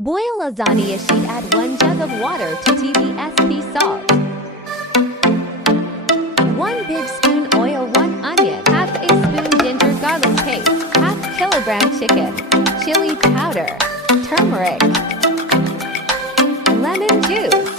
Boil lasagna sheet, add 1 jug of water to TBSP salt. 1 big spoon oil, 1 onion, half a spoon ginger garlic paste, half kilogram chicken, chili powder, turmeric, lemon juice.